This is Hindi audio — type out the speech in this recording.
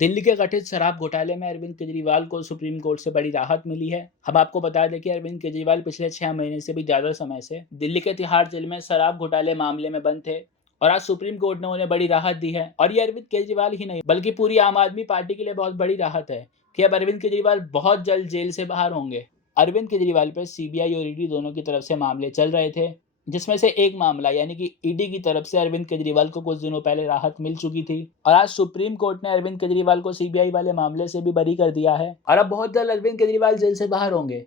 दिल्ली के कथित शराब घोटाले में अरविंद केजरीवाल को सुप्रीम कोर्ट से बड़ी राहत मिली है। हम आपको बता दें कि अरविंद केजरीवाल पिछले 6 महीने से भी ज़्यादा समय से दिल्ली के तिहाड़ जेल में शराब घोटाले मामले में बंद थे और आज सुप्रीम कोर्ट ने उन्हें बड़ी राहत दी है। और ये अरविंद केजरीवाल ही नहीं बल्कि पूरी आम आदमी पार्टी के लिए बहुत बड़ी राहत है कि अब अरविंद केजरीवाल बहुत जल्द जेल से बाहर होंगे। अरविंद केजरीवाल पर सीबीआई और ईडी दोनों की तरफ से मामले चल रहे थे, जिसमें से एक मामला यानी कि ईडी की तरफ से अरविंद केजरीवाल को कुछ दिनों पहले राहत मिल चुकी थी और आज सुप्रीम कोर्ट ने अरविंद केजरीवाल को सीबीआई वाले मामले से भी बरी कर दिया है और अब बहुत जल्द अरविंद केजरीवाल जेल से बाहर होंगे।